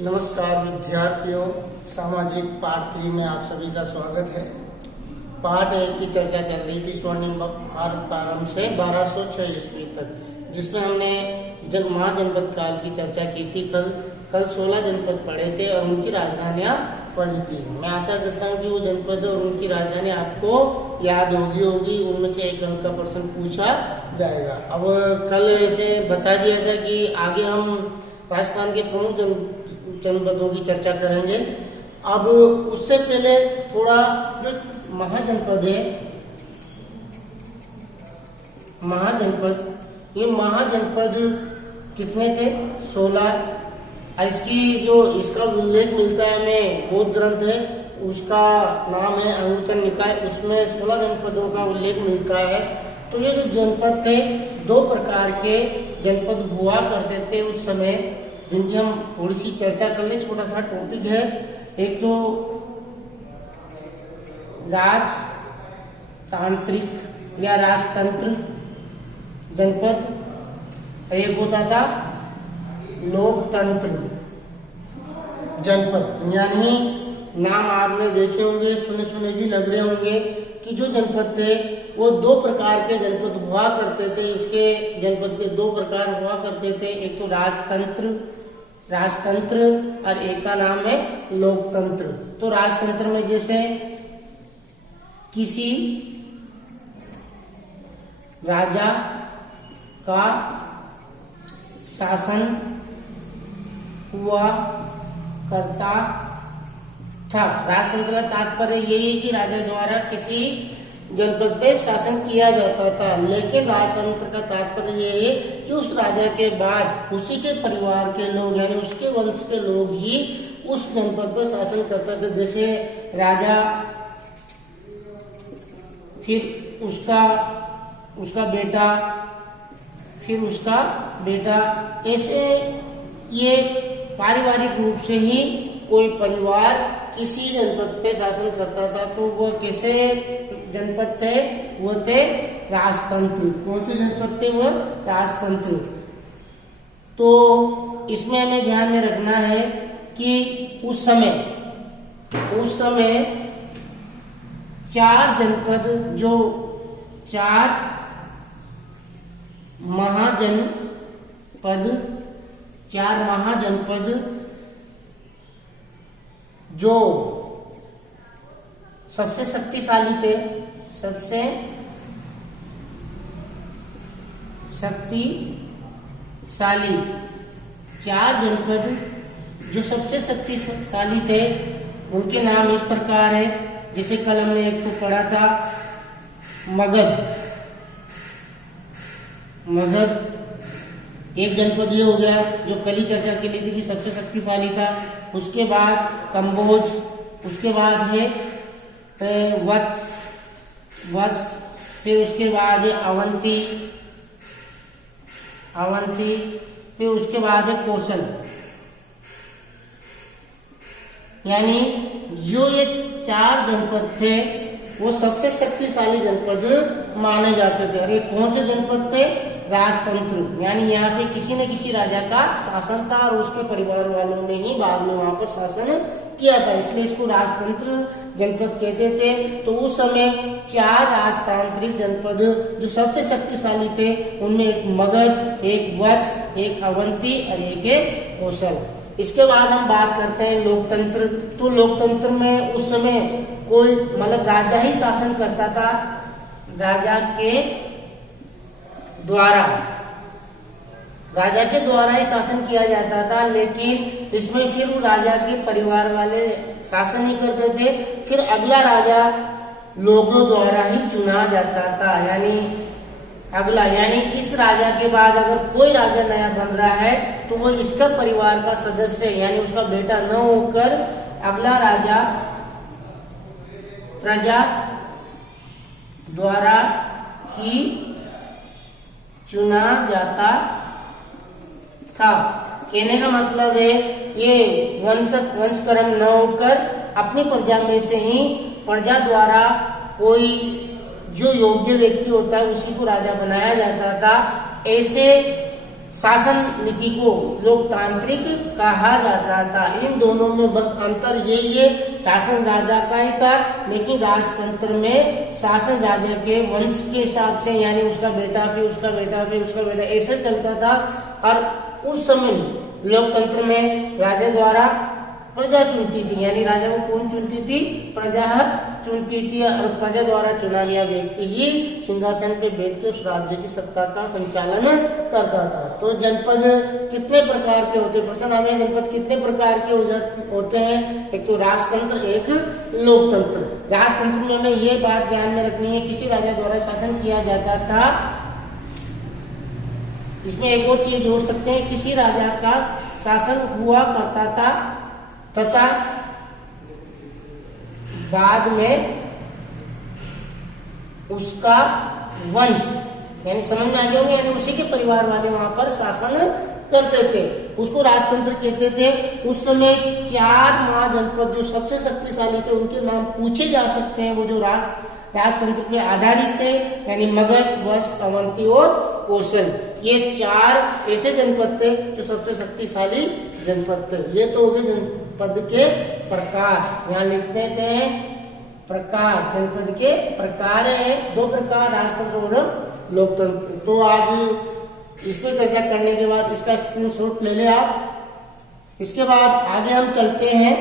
नमस्कार विद्यार्थियों, सामाजिक पाठ 3 में आप सभी का स्वागत है। पाठ 1 की चर्चा चल रही थी स्वर्णिम भारत प्रारंभ से 1206 ईस्वी तक, जिसमें हमने महाजनपद काल की चर्चा की थी। कल 16 जनपद पढ़े थे और उनकी राजधानियां पढ़ी थी। मैं आशा करता हूं कि वो जनपद और उनकी राजधानी आपको याद होगी। उनमें से एक अंक का प्रश्न पूछा जाएगा। अब कल ऐसे बता दिया था कि आगे हम राजस्थान के प्रमुख जनपदों की चर्चा करेंगे। अब उससे पहले थोड़ा जो महाजनपद है, ये महाजनपद कितने थे? 16। और इसका उल्लेख मिलता है हमें बौद्ध ग्रंथ है, उसका नाम है अंगुत्तर निकाय, उसमें 16 जनपदों का उल्लेख मिलता है। तो ये जो जनपद थे, 2 प्रकार के जनपद हुआ करते थे उस समय, जिनकी हम थोड़ी सी चर्चा कर ले। छोटा सा टॉपिक है। एक तो राजतांत्रिक या राजतंत्र जनपद, एक होता था लोकतंत्र जनपद। यानी नाम आपने देखे होंगे, सुने भी लग रहे होंगे कि जो जनपद थे वो 2 प्रकार के जनपद हुआ करते थे। इसके जनपद के 2 प्रकार हुआ करते थे। एक तो राजतंत्र और एक का नाम है लोकतंत्र। तो राजतंत्र में जैसे किसी राजा का शासन हुआ करता था। राजतंत्र का तात्पर्य यही है कि राजा द्वारा किसी जनपद पे शासन किया जाता था। लेकिन राजतंत्र का तात्पर्य ये है कि उस राजा के बाद उसी के परिवार के लोग, यानी उसके वंश के लोग ही उस जनपद पर शासन करते थे। जैसे राजा, फिर उसका बेटा, फिर उसका बेटा, ऐसे ये पारिवारिक रूप से ही कोई परिवार किसी जनपद पे शासन करता था। तो वो कैसे जनपद थे? वो थे राजतंत्र। कौन से जनपद थे? वो राजतंत्र। तो इसमें हमें ध्यान में रखना है कि उस समय 4 जनपद, जो 4 महाजनपद जो सबसे शक्तिशाली थे, सबसे शक्तिशाली 4 जनपद जो सबसे शक्तिशाली थे, उनके नाम इस प्रकार है। जैसे कल हमने एक को पढ़ा था, मगध एक जनपद ये हो गया जो कल ही चर्चा के लिए थी कि सबसे शक्तिशाली था। उसके बाद कंबोज, उसके बाद है वत्स, फिर उसके बाद है अवंती, फिर उसके बाद है कौशल। यानी जो ये 4 जनपद थे वो सबसे शक्तिशाली जनपद माने जाते थे। और ये कौन से जनपद थे? राजतंत्र। यानी यहाँ पे किसी न किसी राजा का शासन था और उसके परिवार वालों ने ही बाद में वहां पर शासन किया था, इसलिए इसको राजतंत्र जनपद कहते थे। तो उस समय 4 राजतांत्रिक जनपद जो सबसे शक्तिशाली थे, उनमें एक मगध, एक वत्स, एक अवंती और एक है कौशल। इसके बाद हम बात करते हैं लोकतंत्र। तो लोकतंत्र में उस समय कोई राजा ही शासन करता था, राजा के द्वारा ही शासन किया जाता था। लेकिन इसमें फिर राजा के परिवार वाले शासन नहीं करते थे, फिर अगला राजा लोगों द्वारा ही चुना जाता था। यानी इस राजा के बाद अगर कोई राजा नया बन रहा है तो वो इसका परिवार का सदस्य, यानी उसका बेटा न होकर अगला राजा प्रजा द्वारा ही चुना जाता था। कहने का मतलब है ये वंशक्रम न होकर अपनी प्रजा में से ही प्रजा द्वारा कोई जो योग्य व्यक्ति होता है उसी को राजा बनाया जाता था। ऐसे शासन नीति को लोकतांत्रिक कहा जाता था। इन दोनों में बस अंतर यही है, शासन राजा का ही था, लेकिन राजतंत्र में शासन राजा के वंश के हिसाब से, यानी उसका बेटा फिर उसका बेटा फिर उसका बेटा, ऐसे चलता था। और उस समय लोकतंत्र में राजा द्वारा प्रजा चुनती थी, यानी राजा को कौन चुनती थी? प्रजा चुनती थी, और प्रजा द्वारा चुना गया व्यक्ति ही सिंहासन पे बैठ के उस राज्य की सत्ता का संचालन करता था। तो जनपद कितने प्रकार के होते? प्रश्न आ जाए, जनपद कितने प्रकार के होते हैं? एक तो राजतंत्र, एक लोकतंत्र। राजतंत्र में हमें ये बात ध्यान में रखनी है, किसी राजा द्वारा शासन किया जाता था। इसमें एक और चीज जोड़ सकते हैं, किसी राजा का शासन हुआ करता था तथा बाद में उसका वंश, यानी समझ में आ गया, यानी उसी के परिवार वाले वहां पर शासन करते थे, उसको राजतंत्र कहते थे। उस समय 4 महाजनपद जो सबसे शक्तिशाली थे उनके नाम पूछे जा सकते हैं, वो जो राजतंत्र पे आधारित थे, यानी मगध, वश, अवंती और कौशल। ये 4 ऐसे जनपद थे जो सबसे शक्तिशाली जनपद थे। ये तो हो गए जनपद के प्रकार, यहाँ लिखते थे प्रकार, जनपद के प्रकार है 2 प्रकार, राजतंत्र और लोकतंत्र। तो आज इस पर चर्चा करने के बाद इसका स्क्रीनशॉट ले ले आप। इसके बाद आगे हम चलते हैं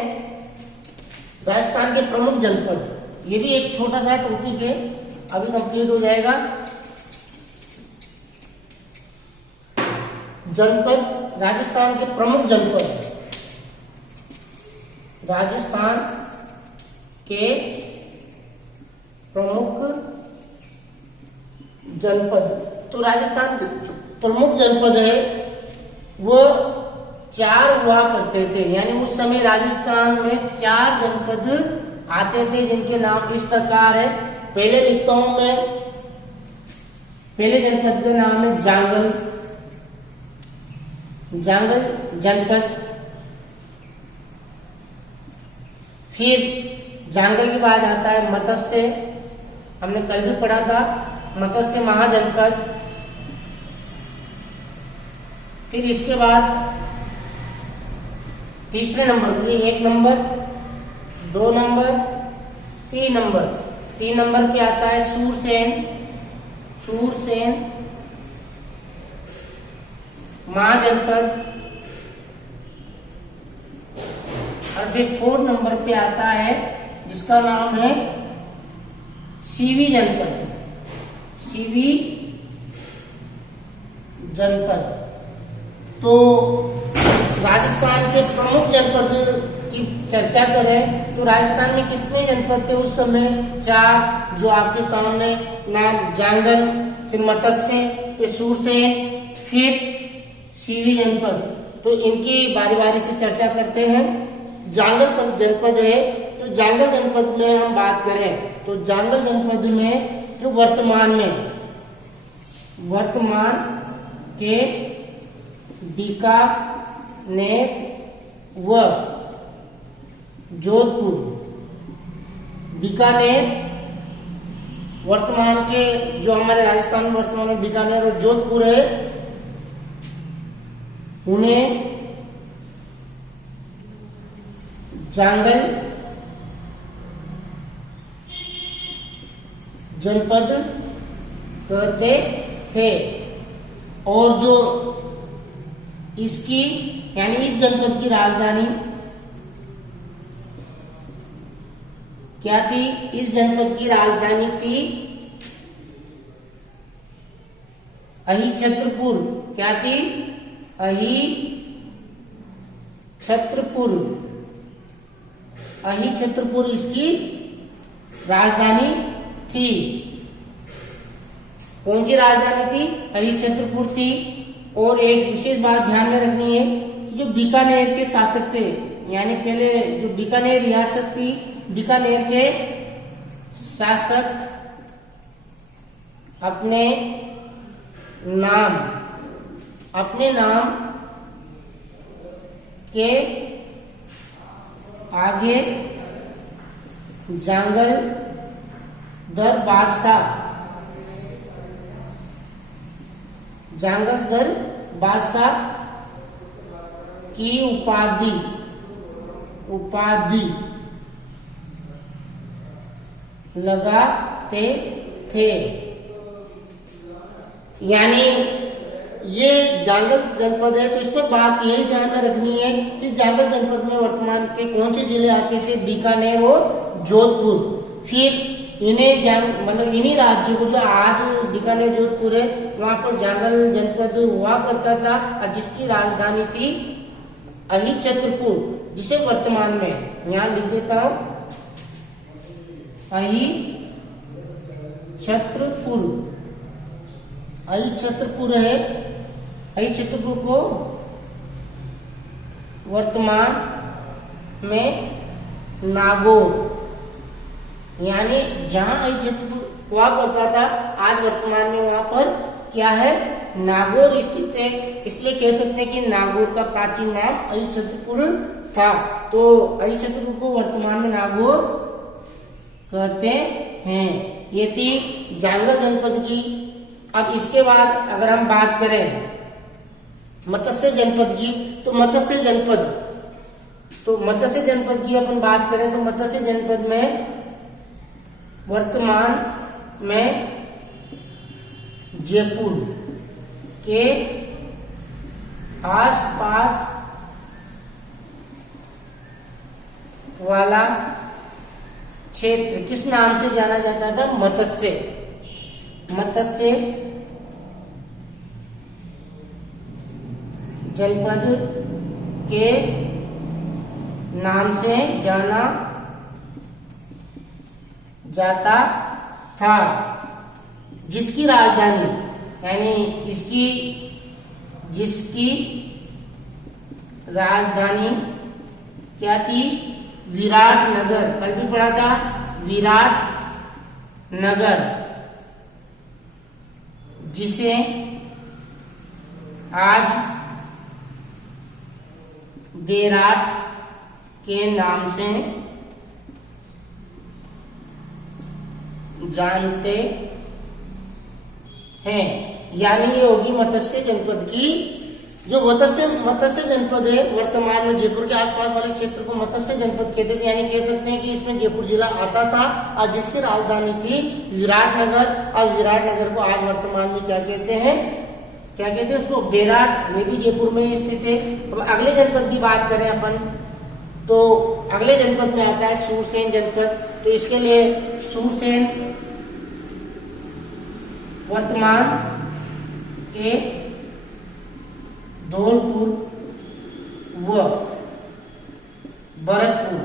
राजस्थान के प्रमुख जनपद। ये भी एक छोटा सा टॉपिक है, अभी कंप्लीट हो जाएगा। जनपद, राजस्थान के प्रमुख जनपद, राजस्थान के प्रमुख जनपद। तो राजस्थान के प्रमुख जनपद है वो 4 हुआ करते थे, यानी उस समय राजस्थान में 4 जनपद आते थे, जिनके नाम इस प्रकार है। पहले लिखता हूं मैं, पहले जनपद का नाम है जांगल, जांगल जनपद। फिर जांगल के बाद आता है मत्स्य, हमने कल भी पढ़ा था, मत्स्य महाजनपद। फिर इसके बाद तीसरे नंबर पे 1 नंबर, 2 नंबर, 3 नंबर। 3 नंबर पे आता है सूरसेन, सूरसेन महाजनपद। और फिर 4 नंबर पे आता है जिसका नाम है सीवी जनपद, सीवी जनपद। तो राजस्थान के प्रमुख जनपद की चर्चा करें तो राजस्थान में कितने जनपद थे उस समय? 4, जो आपके सामने नाम, जांगल, फिर मत्स्य, फिर सूरसेन, फिर सीवी जनपद। तो इनकी बारी बारी से चर्चा करते हैं। जांगल जनपद है, तो जांगल जनपद में हम बात करें तो जांगल जनपद में जो वर्तमान के बीकानेर व जोधपुर, बीकानेर वर्तमान के जो हमारे राजस्थान में वर्तमान में बीकानेर और जोधपुर है, उन्हें जांगल जनपद कहते थे। और जो इसकी, यानी इस जनपद की राजधानी क्या थी? इस जनपद की राजधानी थी अहिछत्रपुर। क्या थी? अहिछत्रपुर, अहिछत्रपुर इसकी राजधानी थी। कौन सी राजधानी थी? अहिछत्रपुर थी। और एक विशेष बात ध्यान में रखनी है कि जो बीकानेर के शासक थे, यानी पहले जो बीकानेर रियासत थी, बीकानेर के शासक अपने नाम के आगे जांगल दर बादशाह की उपाधि लगाते थे। यानी ये जांगल जनपद है, तो इस पर बात यही ध्यान में रखनी है कि जांगल जनपद में वर्तमान के कौन से जिले आते थे, बीकानेर और जोधपुर। फिर इन्हीं राज्यों को, जो आज बीकानेर जोधपुर है, वहां पर जांगल जनपद हुआ करता था और जिसकी राजधानी थी अहिछत्रपुर, जिसे वर्तमान में यहाँ लिख देता हूं अहिछत्रपुर है। अहिछत्रपुर को वर्तमान में नागौर, यानी जहां अहिछत्रपुर हुआ करता था, आज वर्तमान में वहां पर क्या है, नागौर स्थित है। इसलिए कह सकते हैं कि नागौर का प्राचीन नाम अहिछत्रपुर था। तो अहिछत्रपुर को वर्तमान में नागौर कहते हैं। ये थी जांगल जनपद की। अब इसके बाद अगर हम बात करें मत्स्य जनपद की, तो मत्स्य जनपद की अपन बात करें तो मत्स्य जनपद में वर्तमान में जयपुर के आसपास वाला क्षेत्र किस नाम से जाना जाता था, मत्स्य जनपद के नाम से जाना जाता था, जिसकी राजधानी जिसकी राजधानी क्या थी, विराटनगर। कल भी पढ़ा था, विराटनगर, जिसे आज बेराट के नाम से जानते हैं। यानी ये होगी मत्स्य जनपद की, जो मत्स्य जनपद है, वर्तमान में जयपुर के आसपास वाले क्षेत्र को मत्स्य जनपद कहते थे। यानी कह सकते हैं कि इसमें जयपुर जिला आता था और जिसकी राजधानी थी विराटनगर, और विराटनगर को आज वर्तमान में क्या कहते हैं उसको, बेराट। ये भी जयपुर में ही स्थित है। अब अगले जनपद की बात करें अपन, तो अगले जनपद में आता है सूरसेन जनपद। तो इसके लिए सूरसेन वर्तमान के धौलपुर व भरतपुर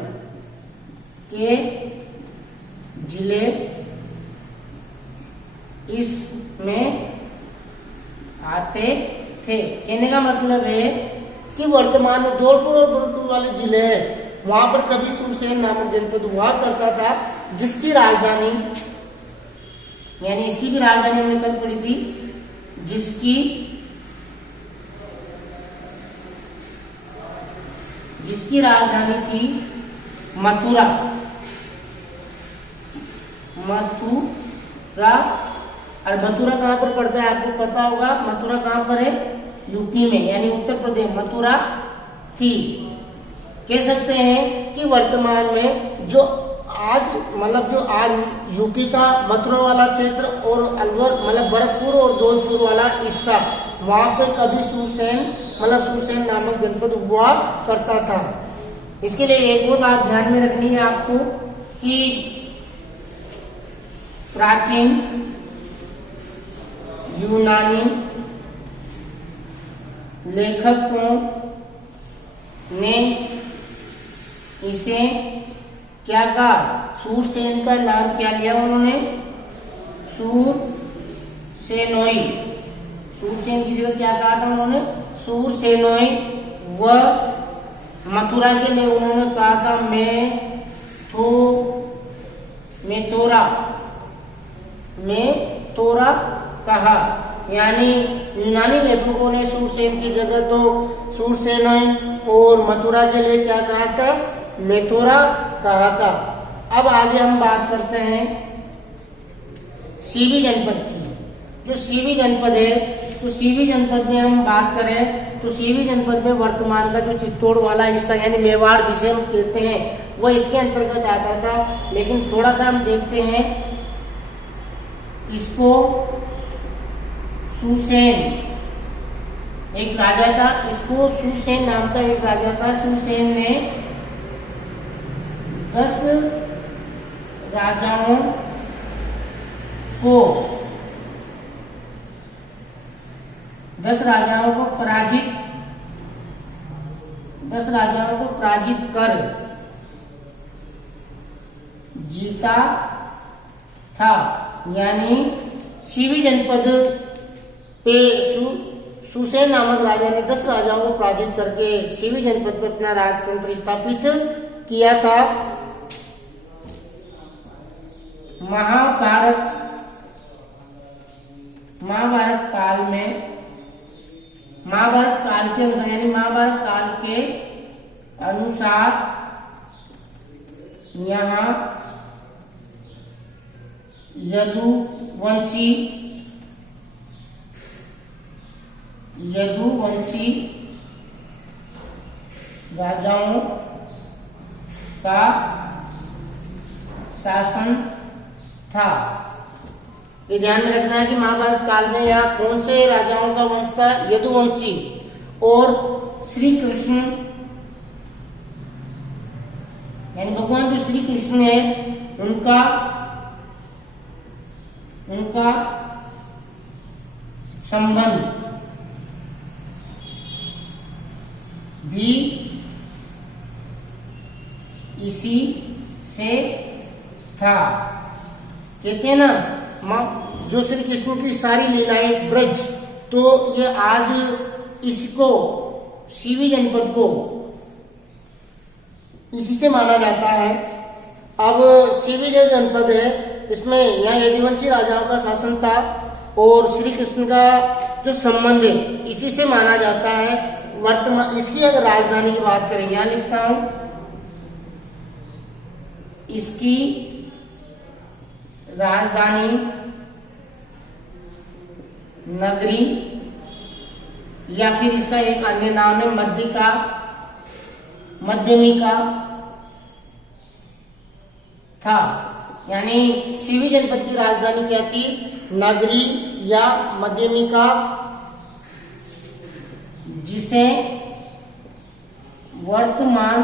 के जिले इसमें आते थे। कहने का मतलब है कि वर्तमान में धौलपुर और भरतपुर वाले जिले हैं, वहां पर कभी सूरसेन नामक जनपद हुआ करता था, जिसकी राजधानी, यानी इसकी भी राजधानी हमने कल पढ़ी थी, जिसकी राजधानी थी मथुरा। और मथुरा कहां पर पड़ता है, आपको पता होगा। मथुरा कहां पर है, यूपी में, यानी उत्तर प्रदेश। मथुरा थी। कह सकते हैं कि वर्तमान में जो आज यूपी का मथुरा वाला क्षेत्र और अलवर भरतपुर और धौलपुर वाला हिस्सा, वहां पे कभी सूरसेन नामक जनपद हुआ करता था। इसके लिए एक और बात ध्यान में रखनी है आपको कि प्राचीन यूनानी लेखकों ने इसे क्या कहा, सूरसेन का नाम क्या लिया उन्होंने, सूरसेनोई। सूरसेन की जगह क्या कहा था उन्होंने, सूरसेनोई। व मथुरा के लिए उन्होंने कहा था मेतोरा कहा। यानी यूनानी लेखकों ने सूरसेन की जगह तो सूरसेनोई और मथुरा के लिए क्या कहा था, मेतोरा कहा था। अब आगे हम बात करते हैं सीवी जनपद की। जो सीवी जनपद है तो सीवी जनपद में हम बात करें तो सीवी जनपद में वर्तमान का जो चित्तौड़ वाला हिस्सा यानी मेवाड़ जिसे हम कहते हैं वो इसके अंतर्गत आता था। लेकिन थोड़ा सा हम देखते हैं इसको सुसेन एक राजा था, इसको सुसेन नाम का एक राजा था। सुसेन ने 10 राजाओं को 10 राजाओं को पराजित कर जीता था। यानी सीवी जनपद पे सुसेन नामक राजा ने 10 राजाओं को पराजित करके सीवी जनपद पर अपना राजतंत्र स्थापित किया था। महाभारत काल के अनुसार यानी महाभारत काल के अनुसार यहाँ यदुवंशी राजाओं का शासन था। ये ध्यान में रखना है कि महाभारत काल में यहाँ कौन से राजाओं का वंश था? यदुवंशी। और श्री कृष्ण यानी भगवान जो श्री कृष्ण है उनका संबंध भी इसी से था। कहते हैं ना जो श्री कृष्ण की सारी लीलाएं ब्रज, तो ये आज इसको सीवी जनपद को इसी से माना जाता है। अब सीवी जो जनपद है इसमें यहाँ यदुवंशी राजाओं का शासन था और श्री कृष्ण का जो संबंध है इसी से माना जाता है। वर्तमान इसकी अगर राजधानी की बात करें, यहाँ लिखता हूं इसकी राजधानी नगरी या फिर इसका एक अन्य नाम है मध्यमिका था। यानी सीवी जनपद की राजधानी क्या थी? नगरी या मध्यमिका, जिसे वर्तमान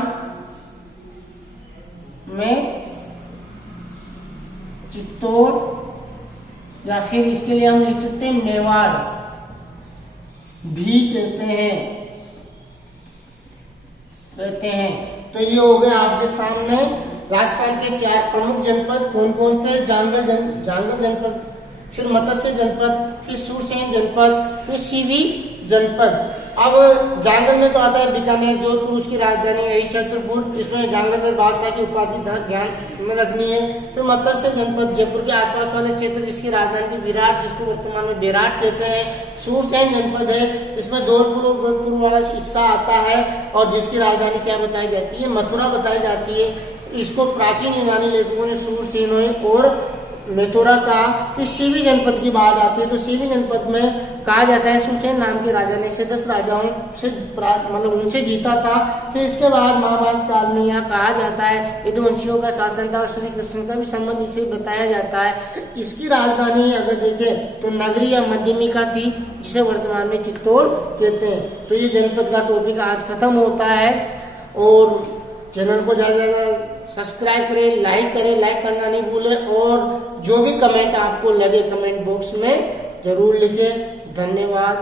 में चित्तौड़ या फिर इसके लिए हम लिख सकते हैं मेवाड़ भी कहते हैं। तो ये हो गए आपके सामने राजस्थान के 4 प्रमुख जनपद कौन कौन थे? जांगल जनपद, फिर मत्स्य जनपद, फिर सुरसेन जनपद, फिर सीवी जनपद। अब जांगल में तो आता है बीकानेर, जोधपुर उसकी राजधानी है छतरपुर, इसमें जांगल बादशाह की उपाधि ध्यान में रखनी है। फिर मत्स्य जनपद जयपुर के आसपास वाले क्षेत्र जिसकी राजधानी थी विराट, जिसको वर्तमान में बेराट कहते हैं। सुरसेन जनपद है, इसमें धौलपुर और गोरखपुर वाला हिस्सा आता है और जिसकी राजधानी क्या बताई जाती है? मथुरा बताई जाती है। इसको प्राचीन यूनानी लेखकों ने सूरसेन और मथुरा का। फिर सीवी जनपद की बात आती है तो सीवी जनपद में कहा जाता है सुरसेन नाम के राजा ने इसे 10 राजाओं से मतलब उनसे जीता था। फिर इसके बाद महाभारत काल में यहाँ कहा जाता है यदुवंशियों का शासन था और श्री कृष्ण का भी संबंध इसे बताया जाता है। इसकी राजधानी अगर देखें तो नगरी या मध्यमिका थी, जिसे वर्तमान में चित्तौड़ कहते हैं। तो ये जनपद का टॉपिक आज खत्म होता है और चैनल को ज्यादा से ज्यादा सब्सक्राइब करें, लाइक करें, लाइक करना नहीं भूलें और जो भी कमेंट आपको लगे कमेंट बॉक्स में जरूर लिखें। धन्यवाद।